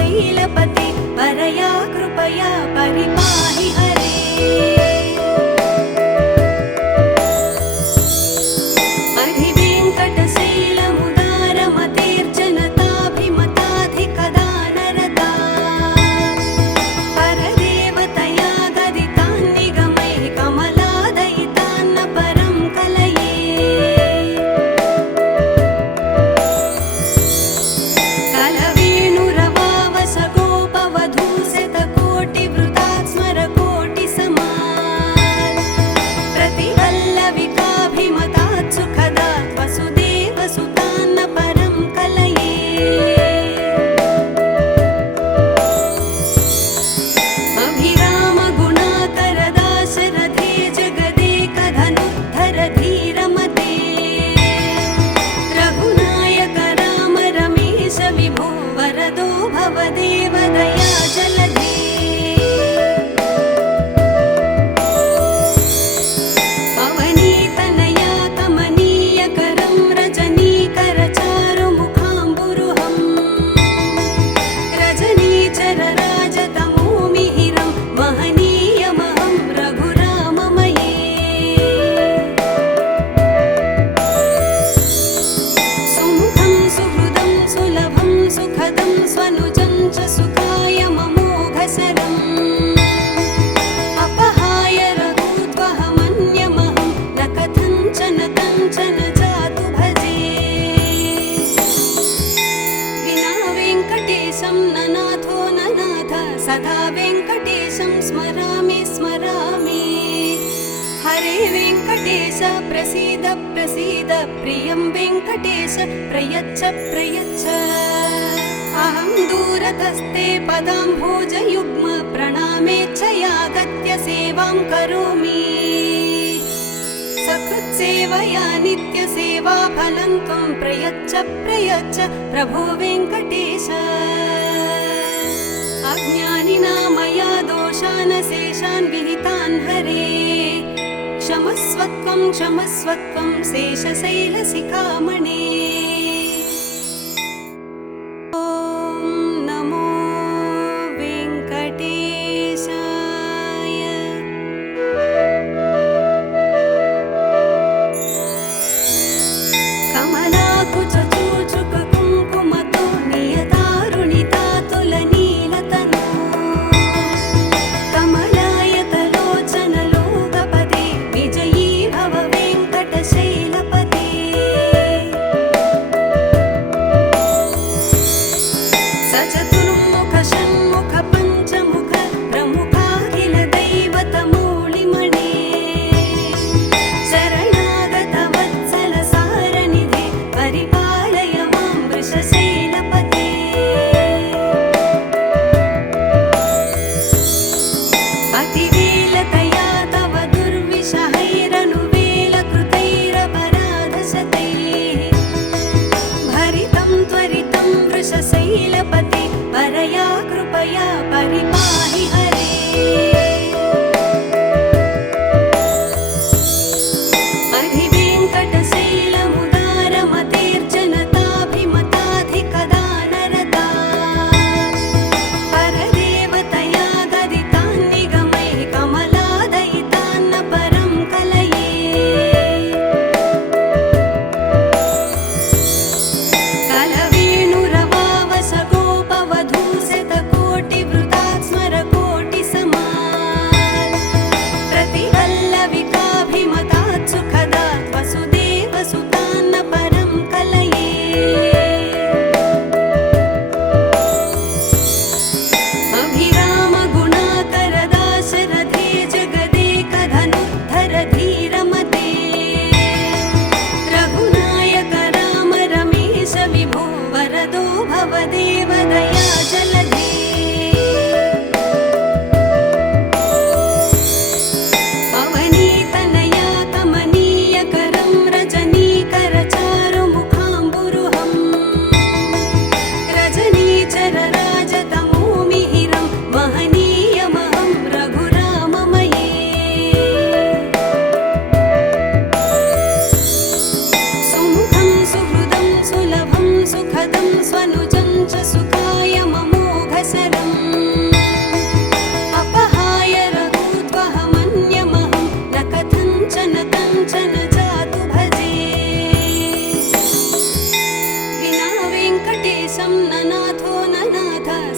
वृषशैलपते परया कृपया परिपाहि हरे। अधिवेङ्कटशैलमुदारमतेर्जनताभिमताधिकदानरता परदेवतया गदितान्निगमैः कमलादयितान्न परं कलये। कलवेणुरवावसगोपवधूशतकोटिवृतात् स्मरकोटिसमात् प्रतिवल्लविकाभिमतात् सुखदात् वसुदेवसुतान्न परं कलये। अभिरामगुणाकरदाशरथे जगदेकधनुद्धर धीरमते रघुनायक राम रमेश विभो वरदो भवदेव दया जलधे। अवनीतनया कमनीयकरं रजनीकरचारुमुखाम्बुरुहं रजनीचरराजतमोमिहिरं महनीयमहं रघुराममये। सुमुखं सुहृदं सुलभं सुखदं स्वनुजं च सुखाय ममोघसरम् अपहाय रघूद्वहमन्यमहं न कथञ्चन कञ्चन जातु भजे। विना वेङ्कटेशं न नाथो न नाथ सदा वेङ्कटेशं स्मरामि स्मरामि। हरे वेङ्कटेश प्रसीद प्रसीद प्रियं वेङ्कटेश प्रयच्छ प्रयच्छ। अहं दूरतस्ते पदाम्भोजयुग्म प्रणामेच्छयागत्य सेवां करोमि। सकृत्सेवया नित्यसेवाफलं त्वं प्रयच्छ प्रयच्छ प्रभो वेङ्कटेश। अज्ञानिना मया दोषान् शेषान् विहितान् हरे क्षमस्वत्वं क्षमस्वत्वं शेषशैलशिखामणे। ॐ नमो वेङ्कटेशाय। कमलाकुचूचुककुङ्कुमतो नियतारुणितातुलनीलतनो कमलायतलोचनलोकपदे विजयी भव वेङ्कटशैलपते। सचतुर्मुख षण्मुख पञ्चमुख प्रमुखाखिल दैवतमौलिमणे शरणागत वत्सल सारनिधे परिपालय मां वृषशैलपते। अतिवेलतया तव दुर्विषहैरनुवेलकृतैरपराधशतैः भरितं त्वरितं वृषशैलपते परया कृपया परिपाहि हरे। अधिवेङ्कटशैलमुदारमतेर्जनताभिमताधिकदानरता परदेवतया गदितान्निगमैः कमलादयितान्न परं कलये। कलवेणुरवावसगोपवधूशतकोटिवृतात्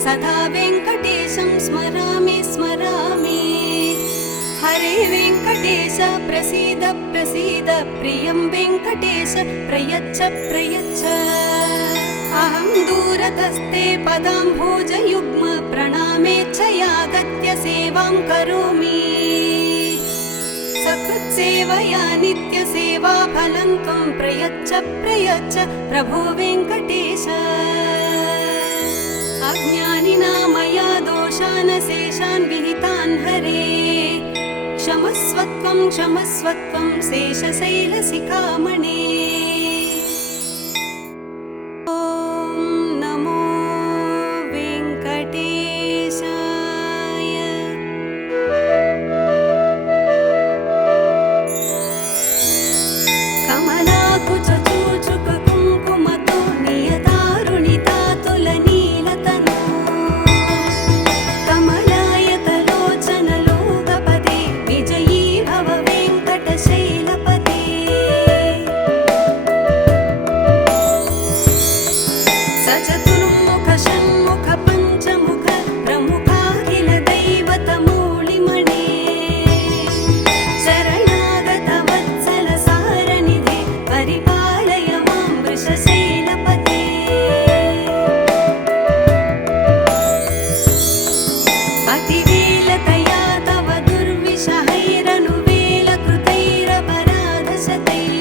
सदा वेङ्कटेशं स्मरामि स्मरामि। हरे वेङ्कटेश प्रसीद प्रसीद प्रियं वेङ्कटेश प्रयच्छ प्रयच्छ। अहं दूरतस्ते पदाम्भोजयुग्म प्रणामेच्छयागत्य सेवां करोमि। सकृत्सेवया नित्यसेवा फलं त्वं प्रयच्छ प्रयच्छ प्रभो वेङ्कटेश। अज्ञानिना मया दोषान् शेषान् विहितान् हरे। क्षमस्वत्वं क्षमस्वत्वं शेषशैलशिखामणे। ॐ नमो वेङ्कटेशाय। कमलाकुचूचुक कुङ्कुमतो नियतारुणितातुलनीलतनु। कमलायतलोचनलोकपदे विजयी भव वेङ्कटशैलपते। सचतुर्मुख षण्मुख पञ्चमुख प्रमुखाखिल दैवतमूलिमणे। शरणागत वत्सल सारनिधे परिपालय मां वृषशैलपते। अतिवेलतया तव दुर्विषहैरनुवेलकृतैरपराधशतैः।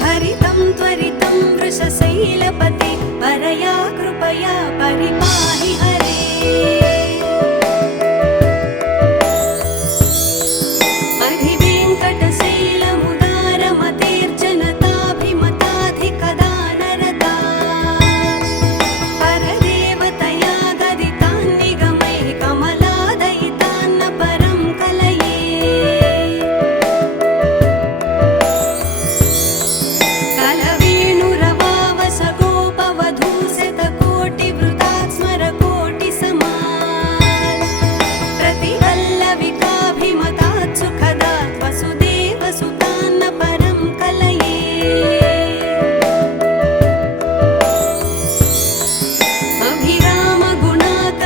भरितं त्वरितं वृषशैलपते परया कृपया परिपाहि हरे। अधिवेङ्कटशैलमुदारमतेर्जनताभिमताधिकदानरता। परदेवतया गदितान्निगमैः कमलादयितान्न परं कलये। कलवेणुरवावसगोपवधूशतकोटिवृतात् स्मरकोटिसमात्। प्रतिवल्लविकाभिमतात् सुखदात् वसुदेवसुतान्न परं कलये।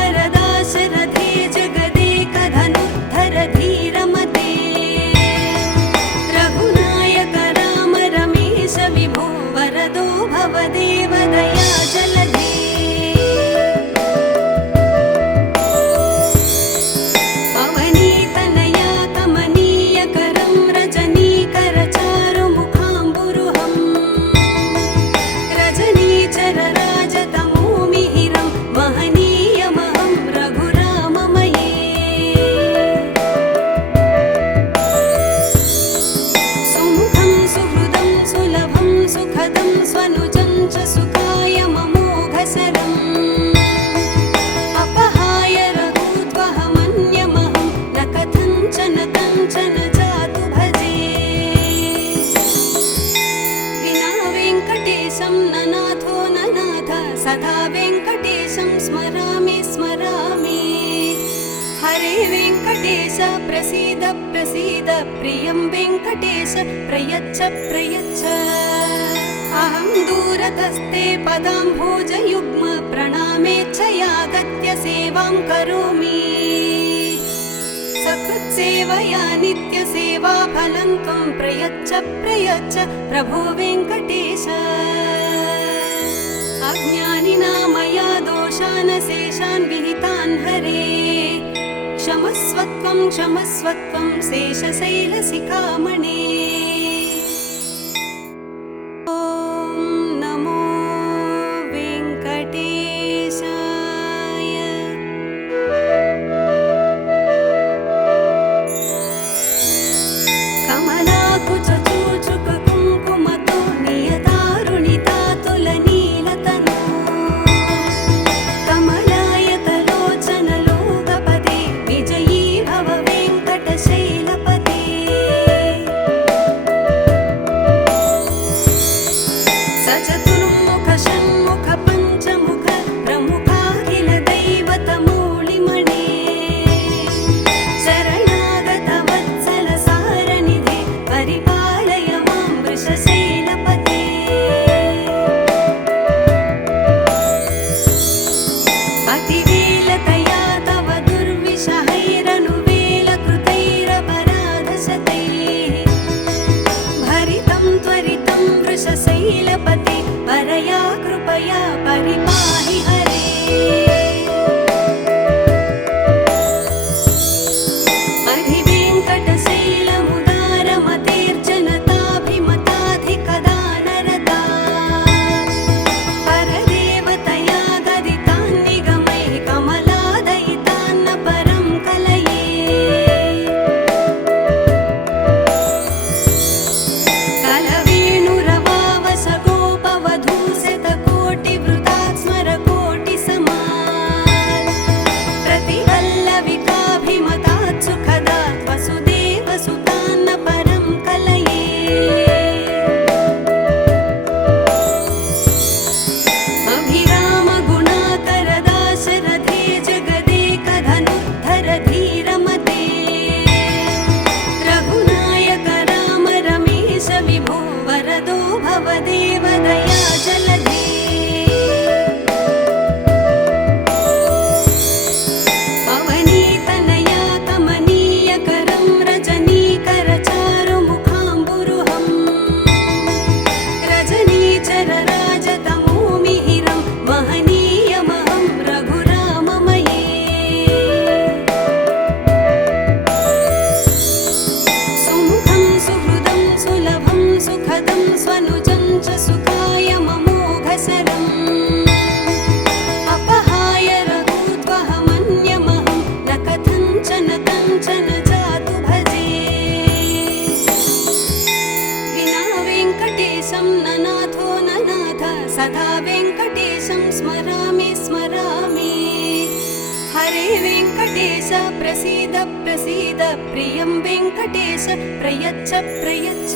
अभिरामगुणाकरदाशरथे जगदेकधनुर्धर धीरमते। रघुनायक राम रमेश विभो वरदो भवदेव दया जलधे। अवनीतनया कमनीयकरं रजनीकर चारुमुखाम्बुरुहं। रजनीचर राजतमोमिहिरं महनीयमहं रघुराममये। सुमुखं सुहृदं सुलभं सुखदं स्वनुजं च सुखाय ममोघसरम्। अपहाय रघुत्वहमन्यमहं न कथञ्चन कञ्चन जातु भजे। विना वेङ्कटेशं न नाथो न नाथ सदा वेङ्कटेशं स्मरामि स्मरामि। हरे वेङ्कटेश प्रसीद प्रसीद प्रियं वेङ्कटेश प्रयच्छ प्रयच्छ। अहं दूरतस्ते पदाम्भोजयुग्म प्रणामेच्छयागत्य सेवां करोमि। सकृत्सेवया नित्यसेवा फलं त्वं प्रयच्छ प्रयच्छ प्रभो वेङ्कटेश। अज्ञानिना मया दोषान् शेषान् विहितान् हरे। क्षमस्वत्वं क्षमस्वत्वं शेषशैलशिखामणे। ॐ नमो वेङ्कटेशाय। कमलाकुचूचुक कुङ्कुमतो नियतारुणितातुलनीलतनु। कमलायतलोचनलोकपदे विजयी भव वेङ्कटशैलपते। हरे वेङ्कटेश प्रसीद प्रसीद प्रियं वेङ्कटेश प्रयच्छ प्रयच्छ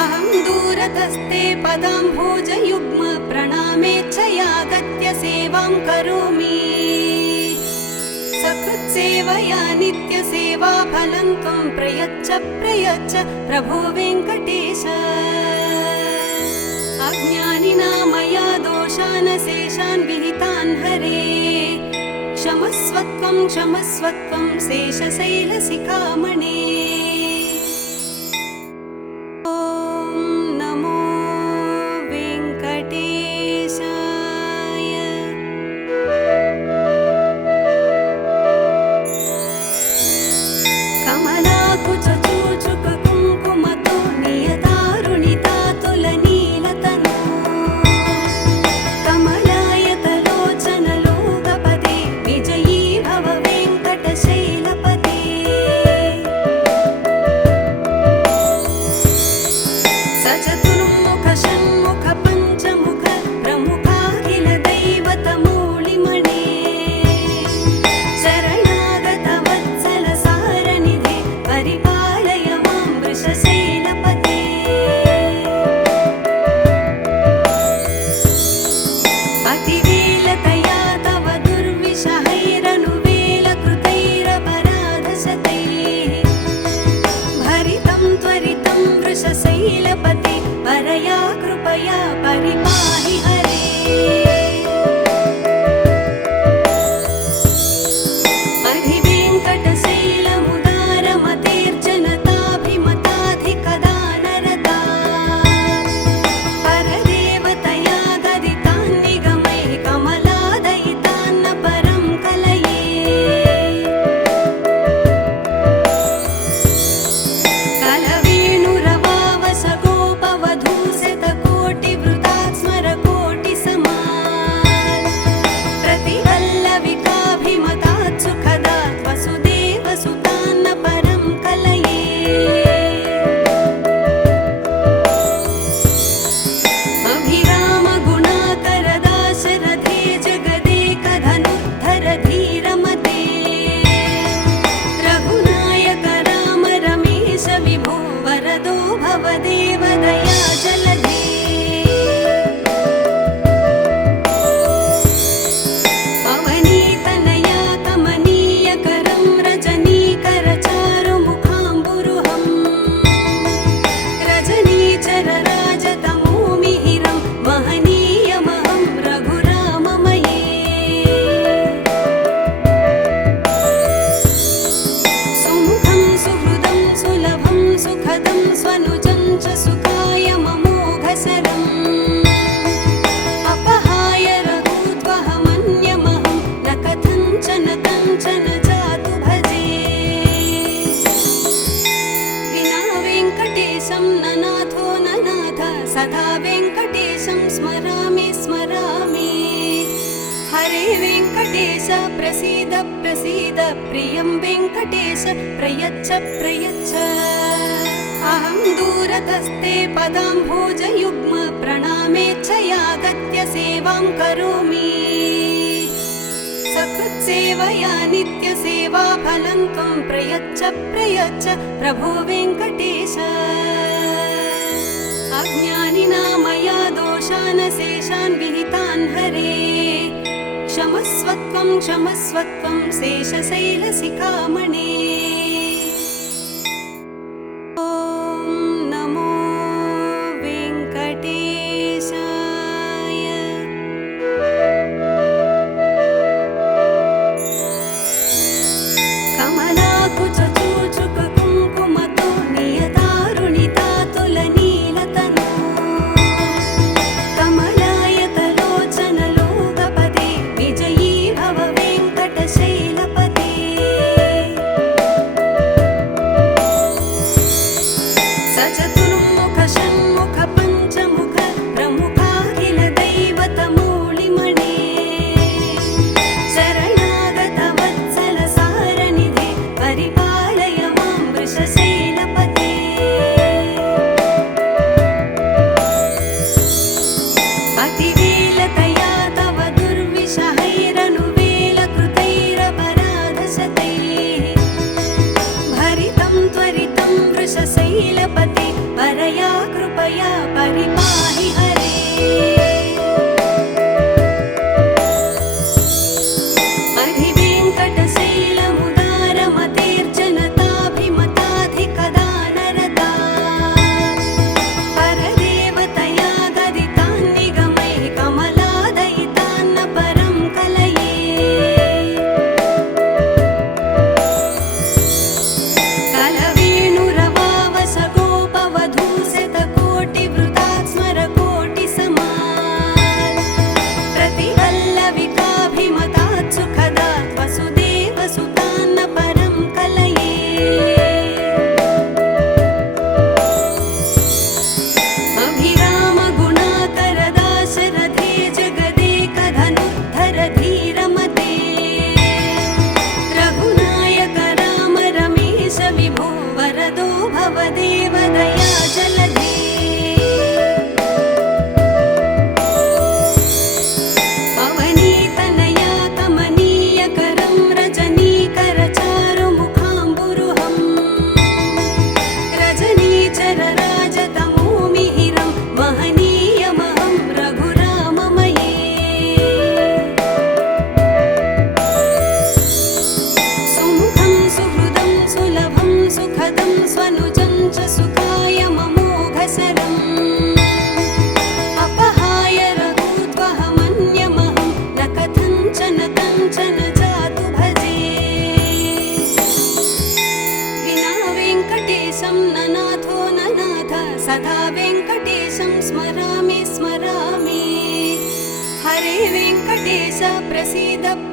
अहं दूरतस्ते पदाम्भोजयुग्म प्रणामेच्छयागत्य सेवां करोमि सकृत्सेवया नित्यसेवा फलं त्वं प्रयच्छ प्रयच्छ प्रभो वेङ्कटेश अज्ञानिना मया दोषान् शेषान् विहितान् हरे क्षमस्वत्वं क्षमस्वत्वं शेषशैलशिखामणे परया कृपया परिपाहि हरे अधिवेङ्कटशैलमुदारमतेर्जनताभिमताधिकदानरता परदेवतया गदितान् निगमैः कमलादयितान्न परं कलये स्वनुजं च सुखाय ममोघसरम् अपहाय रघुत्वहमन्यमहं न कथञ्चन कञ्चन जातु भजे विना वेङ्कटेशं न नाथो न नाथ सदा वेङ्कटेशं स्मरामि स्मरामि हरे वेङ्कटेश प्रसीद प्रसीद प्रियं वेङ्कटेश प्रयच्छ प्रयच्छ अहं दूरतस्ते पदाम्भोजयुग्म प्रणामेच्छयागत्य सेवां करोमि सकृत्सेवया नित्यसेवा फलं त्वं प्रयच्छ प्रयच्छ प्रभो वेङ्कटेश अज्ञानिना मया दोषान् शेषान् विहितान् हरे क्षमस्वत्वं क्षमस्वत्वं शेषशैलशिखामणे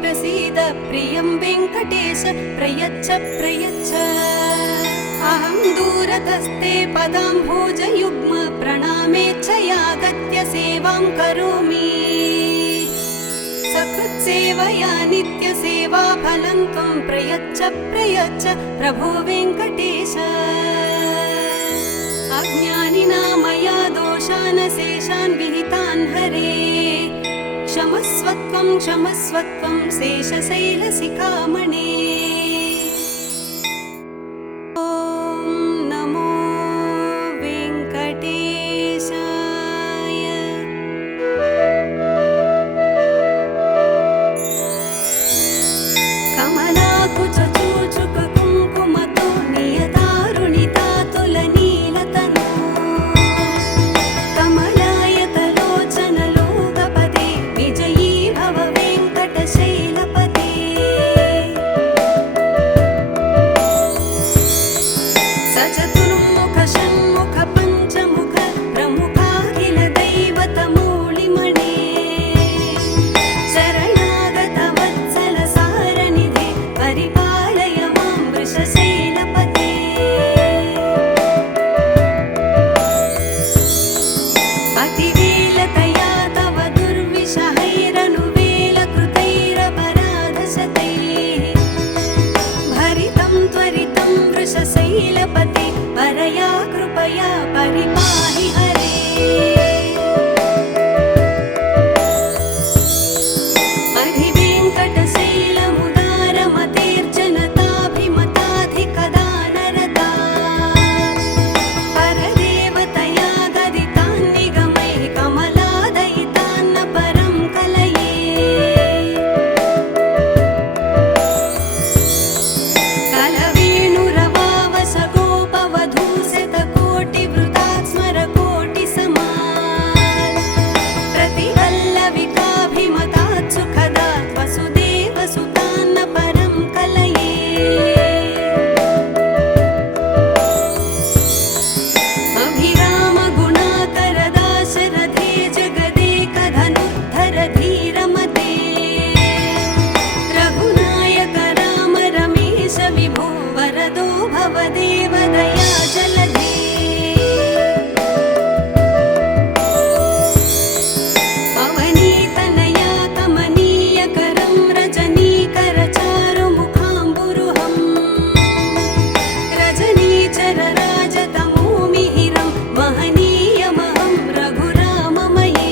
प्रसीद प्रियं वेङ्कटेश प्रयच्छ प्रयच्छ अहं दूरतस्ते पदाम्भोजयुग्म प्रणामेच्छयागत्य सेवां करोमि सकृत्सेवया नित्यसेवाफलं त्वं प्रयच्छ प्रयच्छ प्रभो वेङ्कटेश अज्ञानिना मया दोषान् शेषान् विहितान् हरे क्षमस्वत्वं क्षमस्वत्वं शेषशैलशिखामणे ॐ नमो वेङ्कटेशाय कमलाकुचूचुककुङ्कुमतो नियतारुणितातुलनीलतनो कमलायतलोचनलोकपदे विजयी भव वेङ्कटशैलपते सचतुर्मुख षण्मुख पञ्चमुख प्रमुखाखिल दैवतमूलिमणे शरणागत वत्सल सारनिधे परिपालय मां वृषशैलपते अतिवेलतया तव दुर्विषहैरनुवेलकृतैरपराधशतैः भरितं त्वरितं वृषशैलपते परया कृपया परिपाहि हरे अधिवेङ्कटशैलमुदारमतेर्जनताभिमताधिकदानरता परदेवतया गदितान् निगमैः कमलादयितान्न परं कलये कलवेणुरवावसगोपवधूशतकोटिवृतात् स्मरकोटिसमात् प्रतिवल्लविकाभिमतात् सुखदात् वसुदेवसुतान्न परं कलये अभिरामगुणाकरदाशरथे जगदेकधनुद्धर धीरमते रघुनायक राम रमेश विभो वरदो भवदेव दया जलधे अवनीतनया कमनीयकरं रजनीकरचारुमुखाम्बुरुहं रजनीचरराजतमोमिहिरं महनीयमहं रघुराममये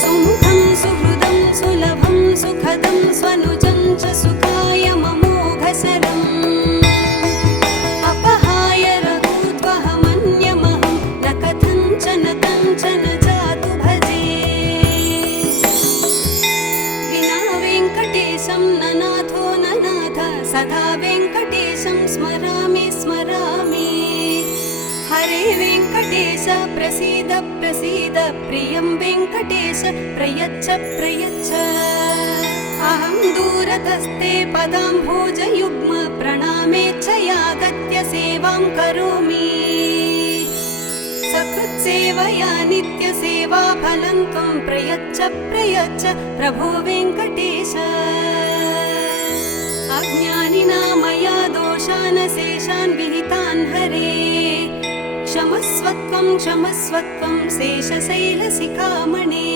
सुमुखं सुहृदं सुलभं सुखदं स्वनुजं च सुखाय ममोघसरम् अपहाय रघूत्वहमन्यमहं न कथञ्चन कञ्चन जातु भजे विना वेङ्कटेशं न नाथो न नाथ सदा वेङ्कटेशं स्मरामि स्मरामि हरे वेङ्कटेश प्रसीद प्रसीद प्रियं वेङ्कटेश प्रयच्छ प्रयच्छ अहं दूरतस्ते पदाम्भोजयुग्म प्रणामेच्छयागत्य सेवां करोमि सकृत्सेवया नित्यसेवाफलं त्वं प्रयच्छ प्रयच्छ प्रभो वेङ्कटेश अज्ञानिना मया दोषान् शेषान् विहितान् हरे क्षमस्वत्वं क्षमस्वत्वं शेषशैलशिखामणे